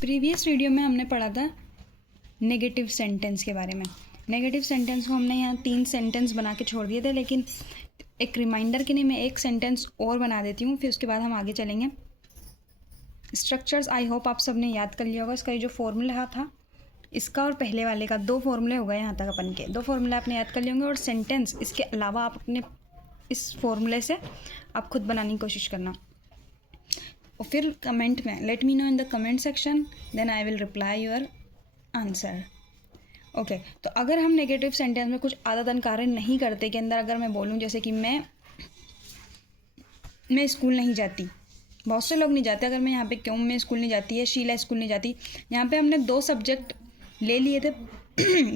Previous video में हमने पढ़ा था नेगेटिव सेंटेंस के बारे में। नेगेटिव सेंटेंस को हमने यहाँ 3 सेंटेंस बना के छोड़ दिए थे, लेकिन एक रिमाइंडर के लिए मैं एक सेंटेंस और बना देती हूँ, फिर उसके बाद हम आगे चलेंगे। स्ट्रक्चर्स आई होप आप सब ने याद कर लिया होगा। इसका ये जो फॉर्मूला था, इसका और पहले वाले का 2 फॉर्मूले हो गए यहाँ तक अपन के। 2 फॉर्मूले आपने याद कर लिए होंगे, और सेंटेंस इसके अलावा आप अपने इस फॉर्मूले से आप खुद बनाने की कोशिश करना। और फिर कमेंट में let me know in the comment section, then I will reply your answer. Okay, तो अगर हम नेगेटिव सेंटेंस में कुछ आदतन कार्य नहीं करते के अंदर अगर मैं बोलूँ जैसे कि मैं स्कूल नहीं जाती, बहुत से लोग नहीं जाते। अगर मैं यहाँ पे क्यों मैं स्कूल नहीं जाती है, शीला स्कूल नहीं जाती, यहाँ पे हमने 2 सब्जेक्ट ले लिए थे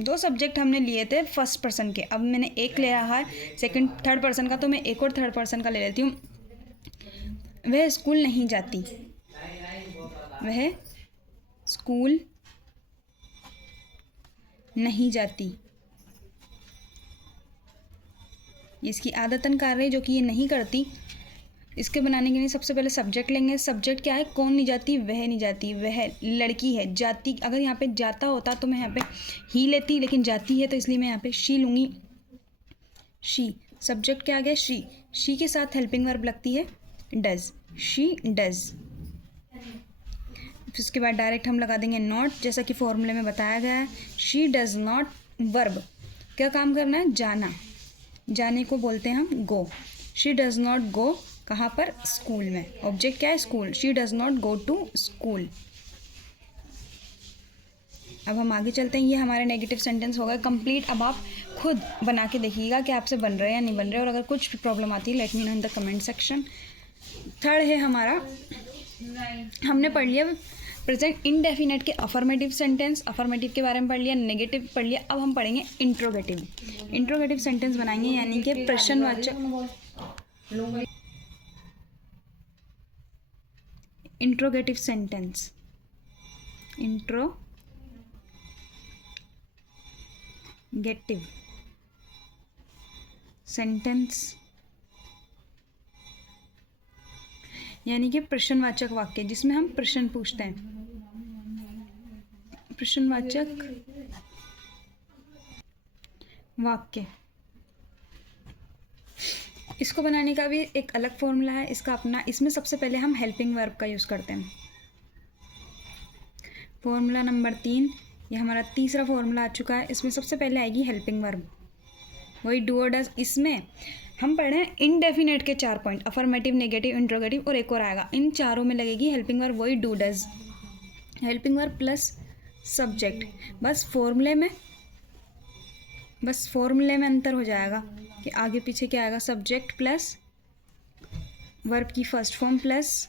2 सब्जेक्ट हमने लिए थे फर्स्ट पर्सन के। अब मैंने एक ले रहा है सेकंड थर्ड पर्सन का, तो मैं एक और थर्ड पर्सन का ले लेती हूँ। वह स्कूल नहीं जाती, वह स्कूल नहीं जाती। इसकी आदतन कार्य जो कि ये नहीं करती, इसके बनाने के लिए सबसे पहले सब्जेक्ट लेंगे। सब्जेक्ट क्या है? कौन नहीं जाती? वह नहीं जाती, वह लड़की है। जाती, अगर यहाँ पे जाता होता तो मैं यहाँ पे ही लेती, लेकिन जाती है तो इसलिए मैं यहाँ पे शी लूँगी। शी, सब्जेक्ट क्या आ गया? शी के साथ हेल्पिंग वर्ब लगती है डज, शी डज। उसके बाद डायरेक्ट हम लगा देंगे नॉट, जैसा कि फॉर्मूले में बताया गया है। शी डज नॉट, वर्ब क्या काम करना है? जाना, जाने को बोलते हैं हम go. She does not go, कहाँ पर? स्कूल में। ऑब्जेक्ट क्या है? School. She does not go to school. अब हम आगे चलते हैं। ये हमारे नेगेटिव सेंटेंस हो गए कंप्लीट। अब आप खुद बना के देखिएगा कि आपसे बन रहे हैं या नहीं बन रहे, और अगर कुछ भी प्रॉब्लम आती है late me know in the comment section. Third है हमारा, हमने पढ़ लिया प्रेजेंट इंडेफिनेट के अफर्मेटिव सेंटेंस, अफर्मेटिव के बारे में पढ़ लिया, नेगेटिव पढ़ लिया। अब हम पढ़ेंगे इंट्रोगेटिव। इंट्रोगेटिव सेंटेंस बनाएंगे, यानी कि प्रश्नवाचक। इंट्रोगेटिव सेंटेंस, इंट्रोगेटिव सेंटेंस यानी कि प्रश्नवाचक वाक्य, जिसमें हम प्रश्न पूछते हैं। प्रश्नवाचक वाक्य, इसको बनाने का भी एक अलग फॉर्मूला है इसका अपना। इसमें सबसे पहले हम हेल्पिंग वर्ब का यूज़ करते हैं। फॉर्मूला नंबर 3, ये हमारा तीसरा फॉर्मूला आ चुका है। इसमें सबसे पहले आएगी हेल्पिंग वर्ब, वही डू और डज। इसमें हम पढ़े हैं इनडेफिनेट के 4 पॉइंट, अफर्मेटिव, नेगेटिव, इंट्रोगेटिव और एक और आएगा। इन चारों में लगेगी हेल्पिंग वर्ब, वही do does. Helping verb plus subject, बस फॉर्मूले में अंतर हो जाएगा कि आगे पीछे क्या आएगा। सब्जेक्ट प्लस वर्ब की फर्स्ट फॉर्म प्लस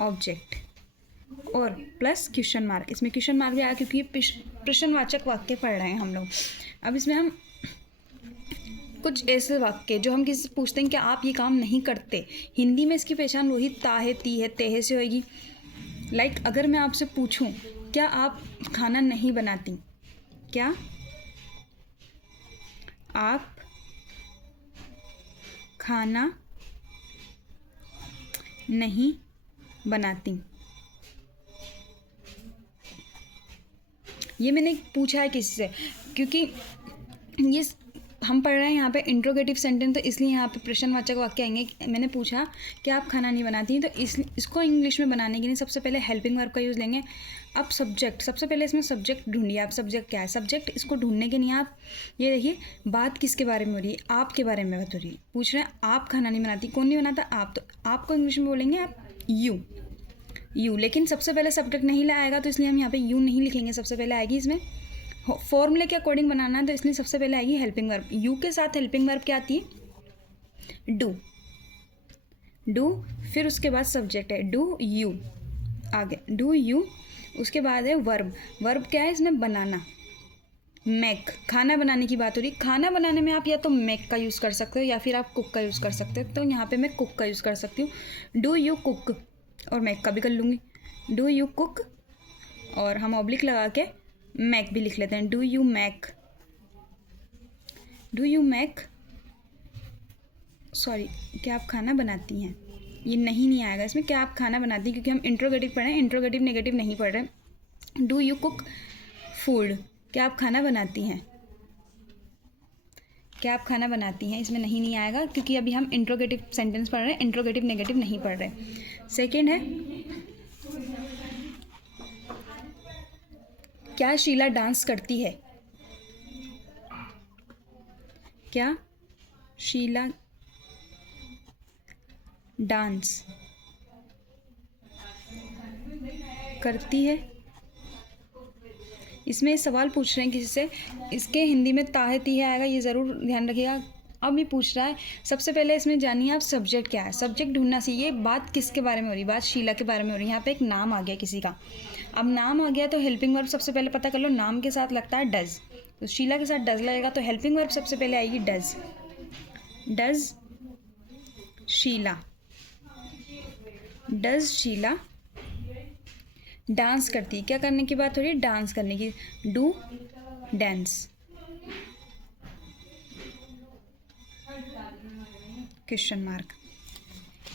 ऑब्जेक्ट और प्लस क्वेश्चन मार्क। इसमें क्वेश्चन मार्क भी आया क्योंकि प्रश्नवाचक वाक्य पढ़ रहे हैं हम लोग। अब इसमें हम कुछ ऐसे वाक्य जो हम किसी से पूछते हैं कि आप ये काम नहीं करते, हिंदी में इसकी पहचान वही ता है, ती है, तेहे से होगी। लाइक अगर मैं आपसे पूछूं क्या आप खाना नहीं बनाती, क्या आप खाना नहीं बनाती, ये मैंने पूछा है किसी से, क्योंकि ये हम पढ़ रहे हैं यहाँ पे इंट्रोगेटिव सेंटेंस, तो इसलिए यहाँ पे प्रश्नवाचक वाक्य आएंगे। मैंने पूछा कि आप खाना नहीं बनाती, तो इसको इंग्लिश में बनाने के लिए सबसे पहले हेल्पिंग वर्ब का यूज़ लेंगे। अब सब्जेक्ट, सबसे पहले इसमें सब्जेक्ट ढूंढिए आप। सब्जेक्ट क्या है? सब्जेक्ट, इसको ढूंढने के लिए आप ये देखिए बात किसके बारे में हो रही है? आपके बारे में बात हो रही है। पूछ रहे हैं आप खाना नहीं बनाती, कौन नहीं बनाता? आप। तो आपको इंग्लिश में बोलेंगे आप यू, लेकिन सबसे पहले सब्जेक्ट नहीं आएगा, तो इसलिए हम यहाँ पे यू नहीं लिखेंगे। सबसे पहले आएगी, इसमें फॉर्मूले के अकॉर्डिंग बनाना है, तो इसलिए सबसे पहले आएगी हेल्पिंग वर्ब। यू के साथ हेल्पिंग वर्ब क्या आती है? डू, फिर उसके बाद सब्जेक्ट है डू यू, आगे डू यू। उसके बाद है वर्ब क्या है इसमें? बनाना, मेक। खाना बनाने की बात हो रही, खाना बनाने में आप या तो मेक का यूज़ कर सकते हो या फिर आप कुक का यूज़ कर सकते हो। तो यहाँ पे मैं कुक का यूज़ कर सकती हूँ। डू यू कुक, और मेक का भी कर लूँगी। डू यू कुक, और हम ऑब्लिक लगा के मैक भी लिख लेते हैं। डू यू मैक, सॉरी, क्या आप खाना बनाती हैं? ये नहीं आएगा इसमें, क्या आप खाना बनाती हैं, क्योंकि हम इंट्रोगेटिव पढ़ रहे हैं, इंट्रोगेटिव नेगेटिव नहीं पढ़ रहे हैं। डू यू कुक फूड, क्या आप खाना बनाती हैं, क्या आप खाना बनाती हैं, इसमें नहीं आएगा क्योंकि अभी हम इंट्रोगेटिव सेंटेंस पढ़ रहे हैं, इंट्रोगेटिव नेगेटिव नहीं पढ़ रहे। सेकंड है, क्या शीला डांस करती है, क्या शीला डांस करती है। इसमें सवाल पूछ रहे हैं किसी से, इसके हिंदी में ताहती है आएगा, ये ज़रूर ध्यान रखिएगा। अब ये पूछ रहा है, सबसे पहले इसमें जानिए आप सब्जेक्ट क्या है, सब्जेक्ट ढूंढना चाहिए। बात किसके बारे में हो रही है, बात शीला के बारे में हो रही है। यहाँ पे एक नाम आ गया किसी का, अब नाम आ गया तो हेल्पिंग वर्ब सबसे पहले पता कर लो, नाम के साथ लगता है डज, तो शीला के साथ डज लगेगा, तो हेल्पिंग वर्ब सबसे पहले आएगी does. Does Sheela, does Sheela dance करती है, क्या करने की बात हो रही है, डांस करने की, डू डांस, क्वेश्चन मार्क।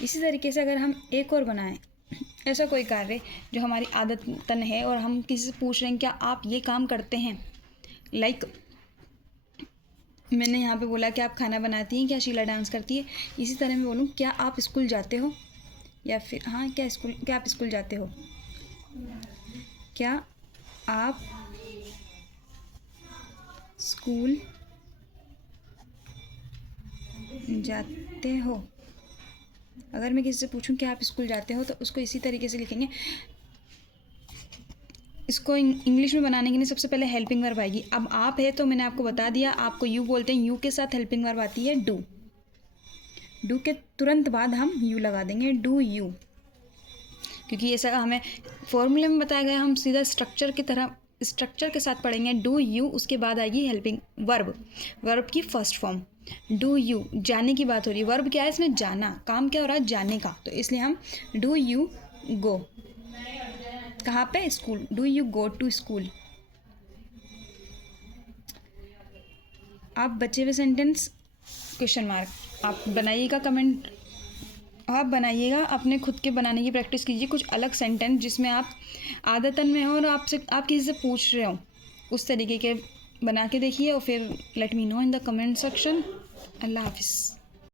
इसी तरीके से अगर हम एक और बनाएं, ऐसा कोई कार्य जो हमारी आदतन है और हम किसी से पूछ रहे हैं क्या आप ये काम करते हैं, लाइक मैंने यहाँ पे बोला कि आप खाना बनाती हैं, क्या शीला डांस करती है, इसी तरह मैं बोलूँ क्या आप स्कूल जाते हो, या फिर हाँ क्या आप स्कूल जाते हो, क्या आप स्कूल जाते हो। अगर मैं किसी से पूछूं कि आप स्कूल जाते हो तो उसको इसी तरीके से लिखेंगे। इसको इंग्लिश में बनाने के लिए सबसे पहले हेल्पिंग वर्ब आएगी। अब आप है तो मैंने आपको बता दिया, आपको यू बोलते हैं, यू के साथ हेल्पिंग वर्ब आती है डू, डू के तुरंत बाद हम यू लगा देंगे, डू यू, क्योंकि ऐसा हमें फॉर्मूले में बताया गया, हम सीधा स्ट्रक्चर की तरह स्ट्रक्चर के साथ पढ़ेंगे। डू यू, उसके बाद आएगी हेल्पिंग वर्ब, वर्ब की फर्स्ट फॉर्म डू यू। जाने की बात हो रही है, वर्ब क्या है इसमें, जाना, काम क्या हो रहा है, जाने का, तो इसलिए हम डू यू गो, कहाँ पे, school, do you go to school. आप बचे हुए सेंटेंस क्वेश्चन मार्क आप बनाइएगा, कमेंट आप बनाइएगा, अपने खुद के बनाने की प्रैक्टिस कीजिए, कुछ अलग सेंटेंस जिसमें आप आदतन में हो और आप किसी से पूछ रहे हो, उस तरीके के बना के देखिए और फिर let me know in the comment section. अल्लाह हाफिज़।